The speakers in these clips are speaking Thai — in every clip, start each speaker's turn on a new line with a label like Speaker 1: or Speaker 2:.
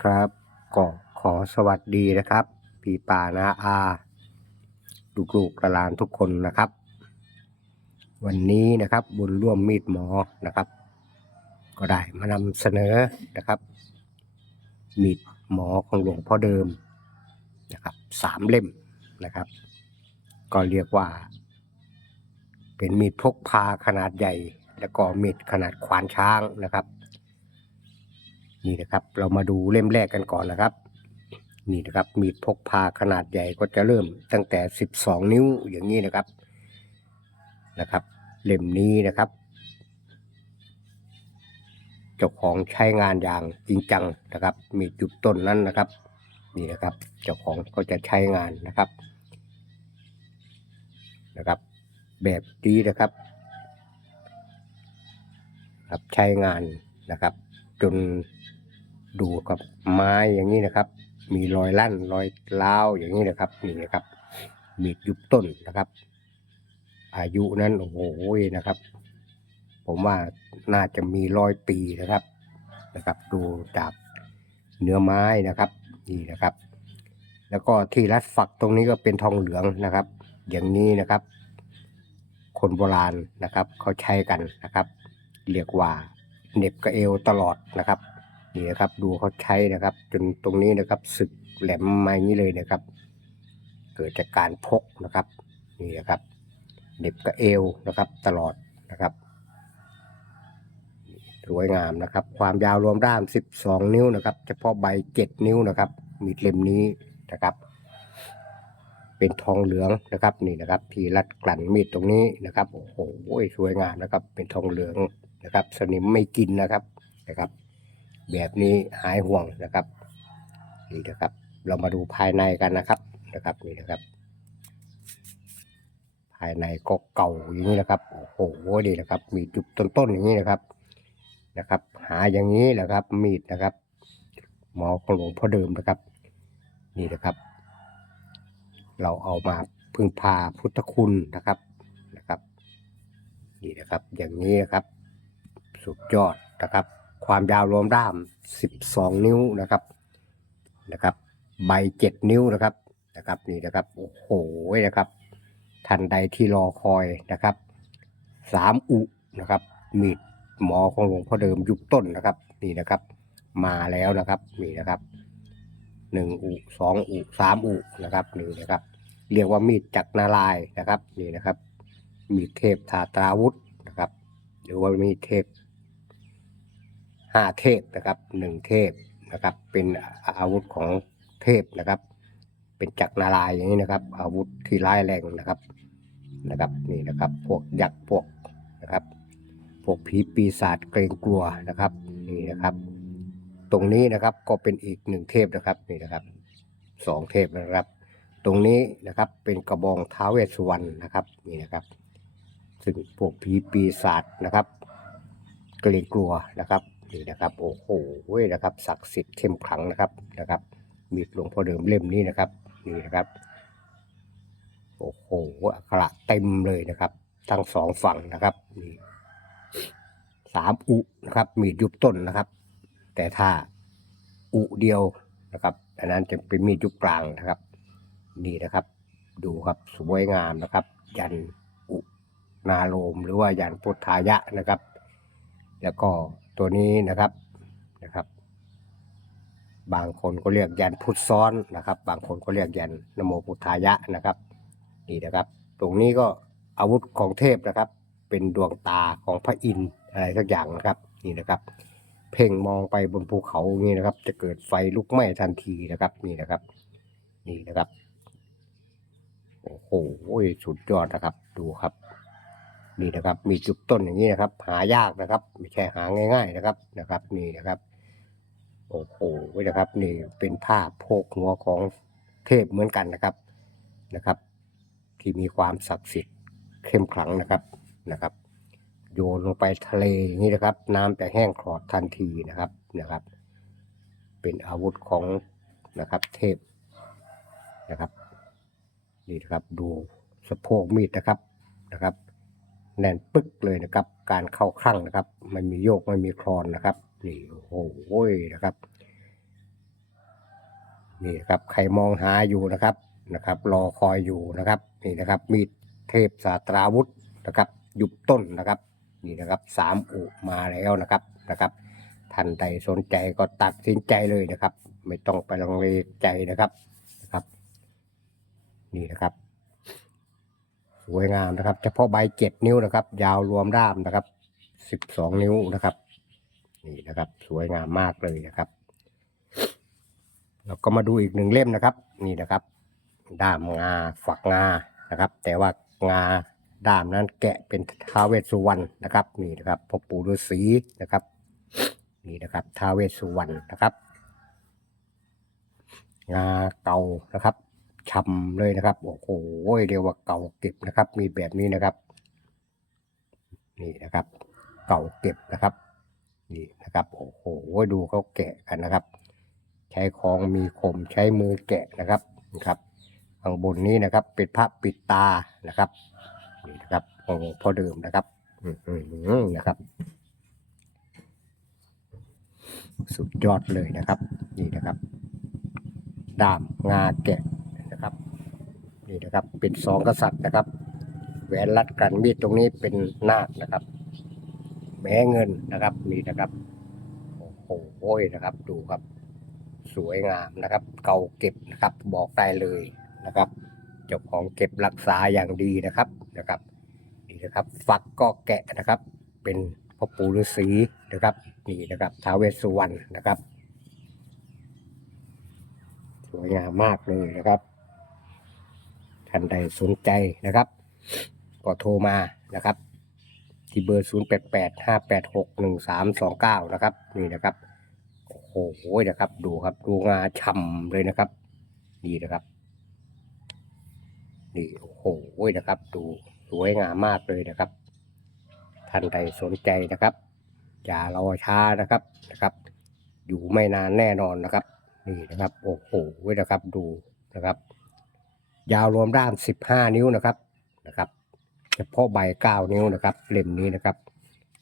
Speaker 1: ครับก็ขอสวัสดีนะครับ พี่ป่านาอาลูกๆหลานทุกคนนะครับ วันนี้นะครับบุญร่วมมีดหมอนะครับ ก็ได้มานำเสนอนะครับ มีดหมอของหลวงพ่อเดิมนะครับสามเล่มนะครับ ก็เรียกว่า เป็นมีดพกพาขนาดใหญ่ แล้วก็มีดขนาดควานช้างนะครับ นี่นะครับ เรามาดูเล่มแรกกันก่อนนะครับ นี่นะครับ มีดพกพาขนาดใหญ่ก็จะเริ่มตั้งแต่ 12 นิ้วอย่างนี้นะครับนะครับ เล่มนี้นะครับเจ้าของใช้งานอย่างจริงจังนะครับ มีจุดต้นนั้นนะครับ นี่นะครับเจ้าของก็จะใช้งานนะครับนะครับ แบบนี้นะครับครับใช้งานนะครับ จน ดูกับไม้อย่างนี้นะครับ มีรอยลั่นรอยร้าวอย่างนี้นะครับนี่นะครับมีดยุบต้นนะครับ อายุนั้นโอ้โหนะครับ ผมว่าน่าจะมีร้อยปีนะครับนะครับ ดูจากเนื้อไม้นะครับนี่นะครับ แล้วก็ที่รัดฝักตรงนี้ก็เป็นทองเหลืองนะครับ อย่างนี้นะครับ คนโบราณนะครับเขาใช้กันนะครับ เรียกว่าเน็บกระเอวตลอดนะครับ นี่นะครับดูเขาใช้นะครับ จนตรงนี้นะครับสึกแหลมมาอย่างนี้เลยนะครับ เกิดจากการพกนะครับนี่นะครับเหน็บกระเอวนะครับตลอดนะครับสวยงามนะครับ ความยาวรวมด้าม 12 นิ้วนะครับ เฉพาะใบ 7 นิ้วนะครับ มีเล่มนี้นะครับ เป็นทองเหลืองนะครับนี่นะครับที่รัดกลั่นมีดตรงนี้นะครับโอ้โหสวยงามนะครับ เป็นทองเหลืองนะครับ สนิมไม่กินนะครับนะครับ แบบนี้หายห่วงนะครับนี่นะครับ เรามาดูภายในกันนะครับนะครับนี่นะครับ ภายในก็เก่าอย่างนี้นะครับโอ้โหดีนะครับ มีจุดต้นๆอย่างนี้นะครับนะครับ หาอย่างนี้แหละครับ มีดนะครับหมอของหลวงพ่อเดิมนะครับ นี่นะครับ เราเอามาพึ่งพาพุทธคุณนะครับนะครับ นี่นะครับอย่างนี้นะครับ สุดยอดนะครับ ความยาวรวมด้าม 12 นิ้วนะครับนะครับ ใบ 7 นิ้วนะครับนะครับนี่นะครับโอ้โหนะครับทันใดที่รอคอยนะครับสามอุนะครับมีดหมอของหลวงพ่อเดิมยุคต้นนะครับ นี่นะครับ มาแล้วนะครับนี่นะครับหนึ่งอุสองอุสามอุนะครับนี่นะครับ เรียกว่ามีดจักรนาลายนะครับ นี่นะครับ มีดเทพทาตราวุธนะครับ หรือว่ามีดเทพ ห้าเทพนะครับหนึ่งเทพนะครับเป็นอาวุธของเทพนะครับ เป็นจักรนาลายอย่างนี้นะครับ อาวุธที่ร้ายแรงนะครับนะครับนี่นะครับพวกยักษ์พวกนะครับพวกผีปีศาจเกรงกลัวนะครับนี่นะครับ ตรงนี้นะครับก็เป็นอีกหนึ่งเทพนะครับนี่นะครับสองเทพนะครับ ตรงนี้นะครับเป็นกระบองท้าเวสสุวรรณนะครับนี่นะครับซึ่งพวกผีปีศาจนะครับ เกรงกลัวนะครับ นี่นะครับโอ้โหนะครับศักดิ์สิทธิ์เข้มขลังนะครับนะครับ มีดหลวงพ่อเดิมเล่มนี้นะครับนี่นะครับโอ้โหอักขระเต็มเลยนะครับ ทั้งสองฝั่งนะครับนี่สามอุนะครับ มีดยุบต้นนะครับ แต่ถ้าอุเดียวนะครับอันนั้นจะเป็นมีดยุบกลางนะครับ นี่นะครับ ดูครับสวยงามนะครับ ยันอุนาโลมหรือว่ายันพุทธายะนะครับ แล้วก็ ตัวนี้นะครับนะครับ บางคนก็เรียกยันพุทธซ้อนนะครับ บางคนก็เรียกยันนโมพุทธายะนะครับนี่นะครับ ตรงนี้ก็อาวุธของเทพนะครับ เป็นดวงตาของพระอินทร์อะไรสักอย่างนะครับนี่นะครับ เพ่งมองไปบนภูเขาอย่างนี้นะครับ จะเกิดไฟลุกไหม้ทันทีนะครับนี่นะครับ นี่นะครับโอ้โหสุดยอดนะครับ ดูครับ นี่นะครับ มีจุดต้นอย่างนี้นะครับ หายากนะครับ ไม่ใช่หาง่าย ๆนะครับนะครับ นี่นะครับโอ้โหนะครับ นี่เป็นผ้าโพกหัวของเทพเหมือนกันนะครับนะครับ ที่มีความศักดิ์สิทธิ์เข้มขลังนะครับนะครับ โยนลงไปทะเลอย่างนี้นะครับ น้ำจะแห้งขอดทันทีนะครับนะครับ เป็นอาวุธของนะครับเทพนะครับนี่นะครับดูสะโพกมีดนะครับนะครับ แน่นปึ๊กเลยนะครับ การเข้าคลั่งนะครับ ไม่มีโยกไม่มีคลอนนะครับ นี่โอ้โหนะครับ นี่ครับใครมองหาอยู่นะครับนะครับ รอคอยอยู่นะครับ นี่นะครับ มีดเทพสาตราวุธนะครับ ยุบต้นนะครับ นี่นะครับสามอุมาแล้วนะครับนะครับท่านใดสนใจก็ตัดสินใจเลยนะครับ ไม่ต้องไปลังเลใจนะครับนะครับ นี่นะครับ สวยงามนะครับ เฉพาะใบเจ็ดนิ้วนะครับ ยาวรวมด้ามนะครับสิบสองนิ้วนะครับ นี่นะครับ สวยงามมากเลยนะครับเราก็มาดูอีกหนึ่งเล่มนะครับ นี่นะครับ ด้ามงาฝักงานะครับ แต่ว่างาด้ามนั้นแกะเป็นท้าเวสสุวรรณนะครับ นี่นะครับพ่อปู่ฤาษีนะครับ นี่นะครับท้าเวสสุวรรณนะครับ งาเก่านะครับ ฉ่ำเลยนะครับ โอ้โหเรียกว่าเก่าเก็บนะครับ มีแบบนี้นะครับ นี่นะครับ เก่าเก็บนะครับ นี่นะครับ โอ้โหดูเขาแกะกันนะครับ ใช้ของมีคมใช้มือแกะนะครับนะครับข้างบนนี้นะครับ เป็นพระปิดตานะครับนี่นะครับของพ่อเดิมนะครับอืนะครับ สุดยอดเลยนะครับ นี่นะครับ ดามงาแกะ นี่นะครับ เป็นสองกษัตริย์นะครับ แหวนรัดกันมีดตรงนี้เป็นนาคนะครับ แม้เงินนะครับนี่นะครับโอ้โหนะครับ ดูครับ สวยงามนะครับ เก่าเก็บนะครับ บอกได้เลยนะครับเจ้าของเก็บรักษาอย่างดีนะครับนะครับนี่นะครับฝักก็แกะนะครับ เป็นพ่อปู่ฤาษีนะครับนี่นะครับท้าวเวสสุวรรณนะครับ สวยงามมากเลยนะครับ ท่านใดสนใจนะครับ ก็โทรมานะครับ ที่เบอร์ 0 8 8 5 8 6 1 3 2 9 นะครับ นี่นะครับ โอ้โหนะครับ ดูครับ ดูงาช่ำเลยนะครับ นี่นะครับนี่โอ้โหนะครับ ดูสวยงามมากเลยนะครับ ท่านใดสนใจนะครับอย่ารอช้านะครับนะครับ อยู่ไม่นานแน่นอนนะครับ นี่นะครับ โอ้โหนะครับดูนะครับ ยาวรวมด้าม 15 นิ้วนะครับนะครับเฉพาะใบ 9 นิ้วนะครับเล่มนี้นะครับ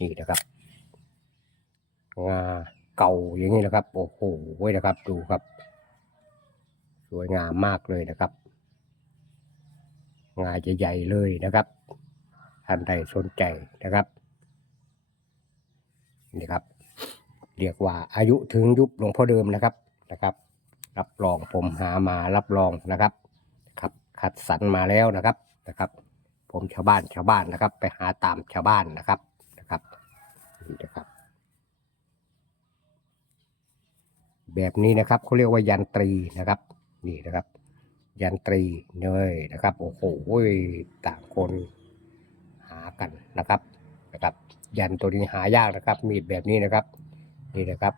Speaker 1: นี่นะครับงาเก่าอย่างนี้นะครับ โอ้โหนะครับดูครับ สวยงามมากเลยนะครับ งาใหญ่ๆเลยนะครับท่านใดสนใจนะครับนี่ครับ เรียกว่าอายุถึงยุคหลวงพ่อเดิมนะครับนะครับ รับรองผมหามารับรองนะครับ คัดสรรมาแล้วนะครับนะครับ ผมชาวบ้านชาวบ้านนะครับ ไปหาตามชาวบ้านนะครับนะครับนี่นะครับ แบบนี้นะครับเขาเรียกว่ายันตรีนะครับ นี่นะครับ ยันตรีเนยนะครับโอ้โหต่างคนหากันนะครับนะครับ ยันตัวนี้หายากนะครับ มีดแบบนี้นะครับ นี่นะครับ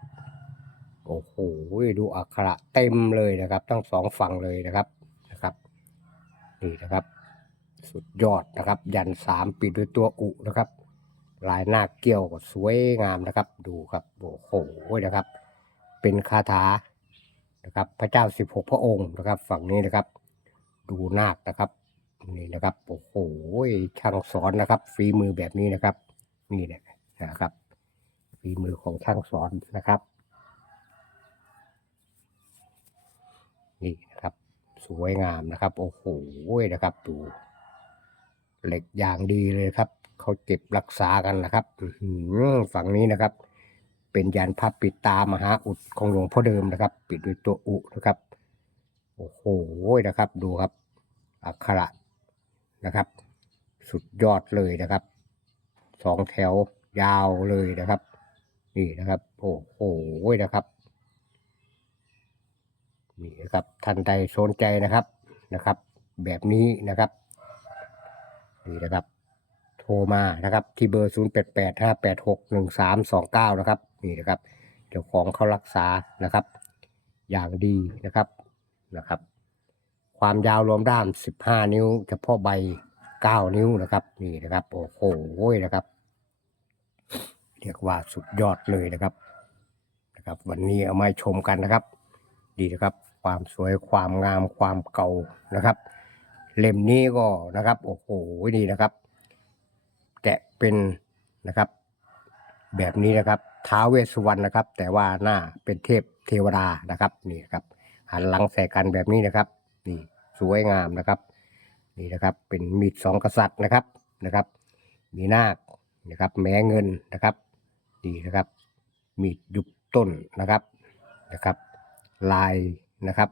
Speaker 1: โอ้โหดูอักขระเต็มเลยนะครับ ทั้งสองฝั่งเลยนะครับ นี่นะครับ สุดยอดนะครับ ยันสามปิดด้วยตัวอุนะครับ ลายหน้าเกี้ยวก็สวยงามนะครับ ดูครับโอ้โหนะครับ เป็นคาถานะครับ พระเจ้าสิบหกพระองค์นะครับ ฝั่งนี้นะครับ ดูนาคนะครับนี่นะครับโอ้โหช่างสอนนะครับฝีมือแบบนี้นะครับ นี่แหละนะครับฝีมือของช่างสอนนะครับ นี่นะครับ สวยงามนะครับ โอ้โหนะครับดูเหล็กอย่างดีเลยครับเขาเก็บรักษากันนะครับฝั่งนี้นะครับ เป็นยันพระปิดตามหาอุดของหลวงพ่อเดิมนะครับ ปิดด้วยตัวอุนะครับ โอ้โหนะครับ ดูครับอักขระนะครับ สุดยอดเลยนะครับสองแถวยาวเลยนะครับ นี่นะครับ โอ้โหนะครับ นี่นะครับท่านใดสนใจนะครับนะครับ แบบนี้นะครับนี่นะครับ โทรมานะครับ ที่เบอร์ 0 8 8 5 8 6 1 3 2 9 นะครับนี่นะครับเจ้าของเขารักษานะครับ อย่างดีนะครับนะครับ ความยาวรวมด้าม 15 นิ้วเฉพาะใบ 9 นิ้วนะครับนี่นะครับโอ้โหนะครับ เรียกว่าสุดยอดเลยนะครับนะครับ วันนี้เอามาชมกันนะครับ ดีนะครับ ความสวยความงามความเก่านะครับ เล่มนี้ก็นะครับโอ้โหนี่นะครับ แกะเป็นนะครับ แบบนี้นะครับท้าวเวสสุวรรณนะครับ แต่ว่าหน้าเป็นเทพเทวดานะครับนี่ครับหันหลังใส่กันแบบนี้นะครับนี่สวยงามนะครับ นี่นะครับเป็นมีดสองกษัตริย์นะครับนะครับ มีนาคนะครับ แม้เงินนะครับนี่นะครับ มีดยุบต้นนะครับนะครับ ลาย นะครับ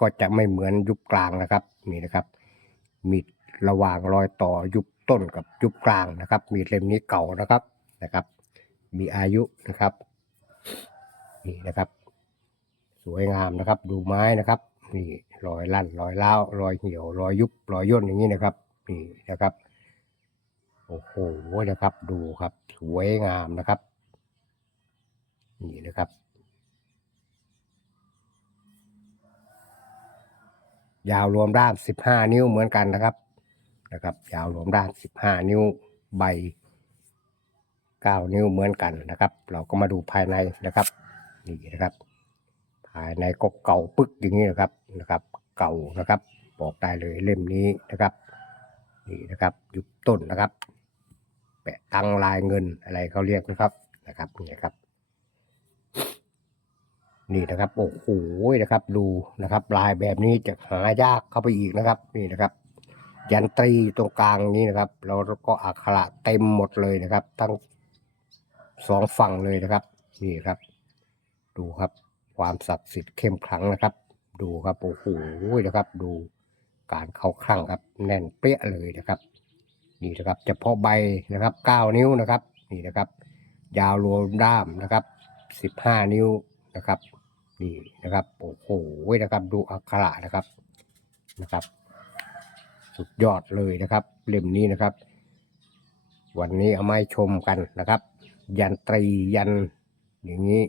Speaker 1: ก็จะไม่เหมือนยุบกลางนะครับนี่นะครับมีดระหว่างรอยต่อยุบต้นกับยุบกลางนะครับ มีดเล่มนี้เก่านะครับนะครับ มีอายุนะครับนี่นะครับ สวยงามนะครับ ดูไม้นะครับนี่รอยลั่นรอยเล้ารอยเหี่ยวรอยยุบรอยย่นอย่างนี้นะครับนี่นะครับโอ้โหนะครับดูครับ สวยงามนะครับ นี่นะครับ ยาวรวมด้าน15 นิ้วเหมือนกันนะครับนะครับ ยาวรวมด้าน15 นิ้วใบ 9 นิ้วเหมือนกันนะครับ เราก็มาดูภายในนะครับนี่นะครับ ภายในก็เก่าปึ๊กอย่างนี้นะครับนะครับ เก่านะครับบอกได้เลยเล่มนี้นะครับนี่นะครับยุบต้นนะครับ แปะตังลายเงินอะไรเขาเรียกนะครับนะครับนี่ครับ นี่นะครับโอ้โหนะครับดูนะครับ ลายแบบนี้จะหายากเข้าไปอีกนะครับ นี่นะครับ ยันตรีตรงกลางนี้นะครับแล้วก็อักขระเต็มหมดเลยนะครับ ทั้งสองฝั่งเลยนะครับ นี่ครับ ดูครับ ความศักดิ์สิทธิ์เข้มขลังนะครับ ดูครับโอ้โหนะครับ ดูการเข้าคลั่งครับ แน่นเปี้ยเลยนะครับ นี่นะครับเฉพาะใบนะครับเก้านิ้วนะครับ นี่นะครับ ยาวรวมด้ามนะครับสิบห้านิ้ว นะครับ นี่นะครับโอ้โหนะครับ ดูอักขระนะครับนะครับ สุดยอดเลยนะครับ เล่มนี้นะครับ วันนี้เอามาชมกันนะครับ ยันตรียันอย่างนี้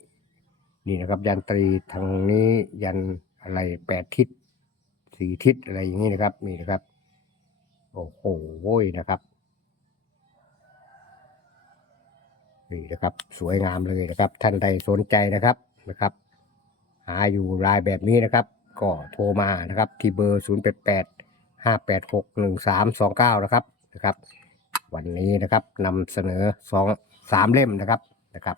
Speaker 1: นี่นะครับ ยันตรีทางนี้ยันอะไรแปดทิศสี่ทิศอะไรอย่างนี้นะครับ นี่นะครับ โอ้โหนะครับนี่นะครับ สวยงามเลยนะครับ ท่านใดสนใจนะครับ นะครับ หาอยู่รายแบบนี้นะครับ ก็โทรมานะครับ ที่เบอร์ 0 8 8 5 8 6 1 3 2 9 นะครับนะครับ วันนี้นะครับนำเสนอสองสามเล่มนะครับนะครับ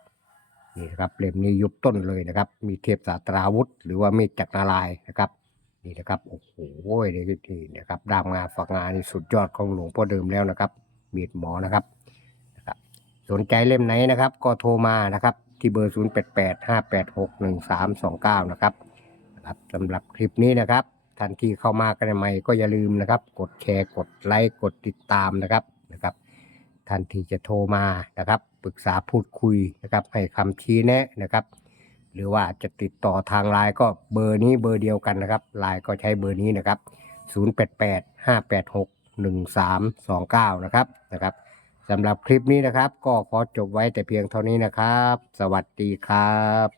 Speaker 1: นี่นะครับเล่มนี้ยุบต้นเลยนะครับ มีเทพสาตราวุธ หรือว่ามีจักรนารายนะครับนี่นะครับโอ้โหนี่นี่นะครับดามงาฝักงานี่สุดยอดของหลวงพ่อเดิมแล้วนะครับมีดหมอนะครับนะครับ สนใจเล่มไหนนะครับ ก็โทรมานะครับ ที่เบอร์ 0 8 8 5 8 6 1 3 2 9 นะครับนะครับสำหรับคลิปนี้นะครับท่านที่เข้ามากันใหม่ก็อย่าลืมนะครับ กดแชร์กดไลค์กดติดตามนะครับนะครับท่านที่จะโทรมานะครับ ปรึกษาพูดคุยนะครับ ให้คำชี้แนะนะครับ หรือว่าจะติดต่อทางไลน์ก็เบอร์นี้เบอร์เดียวกันนะครับไลน์ก็ใช้เบอร์นี้นะครับ 088 586 1329 นะครับนะครับ สำหรับคลิปนี้นะครับ ก็ขอจบไว้แต่เพียงเท่านี้นะครับ สวัสดีครับ